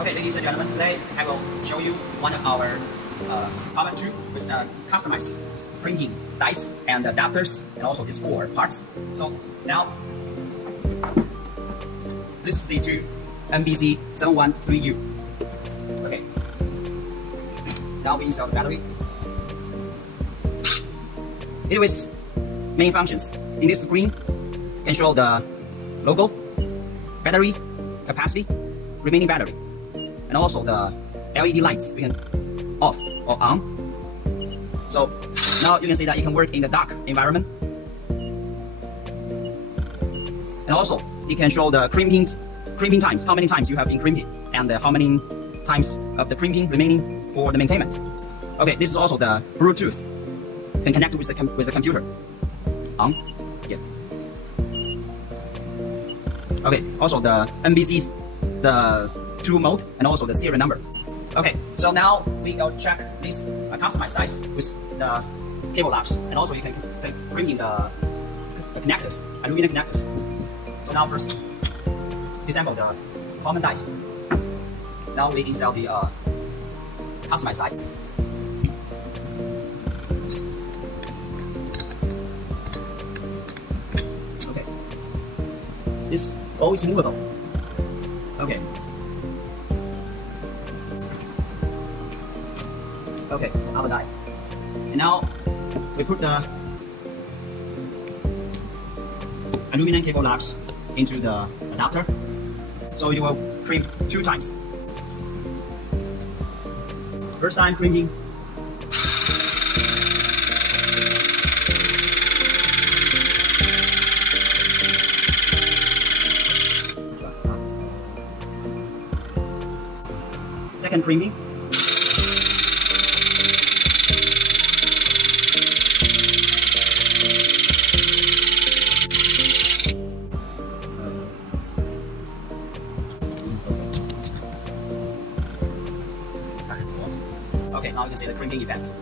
Okay, ladies and gentlemen, today I will show you one of our power tool with customized crimping dice and adapters, and also these 4 parts. So now, this is the tool NBC-713U. Okay. Now we install the battery. It has main functions. In this screen, you can show the logo, battery capacity, remaining battery, and also the LED lights we can off or on. So now you can see that it can work in the dark environment. And also it can show the crimping times, how many times you have been crimping, and how many times of the crimping remaining for the maintenance. Okay, this is also the Bluetooth. Can connect with the computer. On. Yeah. Okay, also the NBC's the tool mode and also the serial number. Okay, so now we will check this customized dice with the cable locks, and also you can bring in the connectors, aluminum connectors. So now first, disassemble the common dice. Now we install the customized side. Okay, this bowl is movable. Okay. Okay, another die. And now we put the aluminum cable locks into the adapter. So it will crimp 2 times. First time crimping. Second crimping. Okay, now you can see the crimping effect.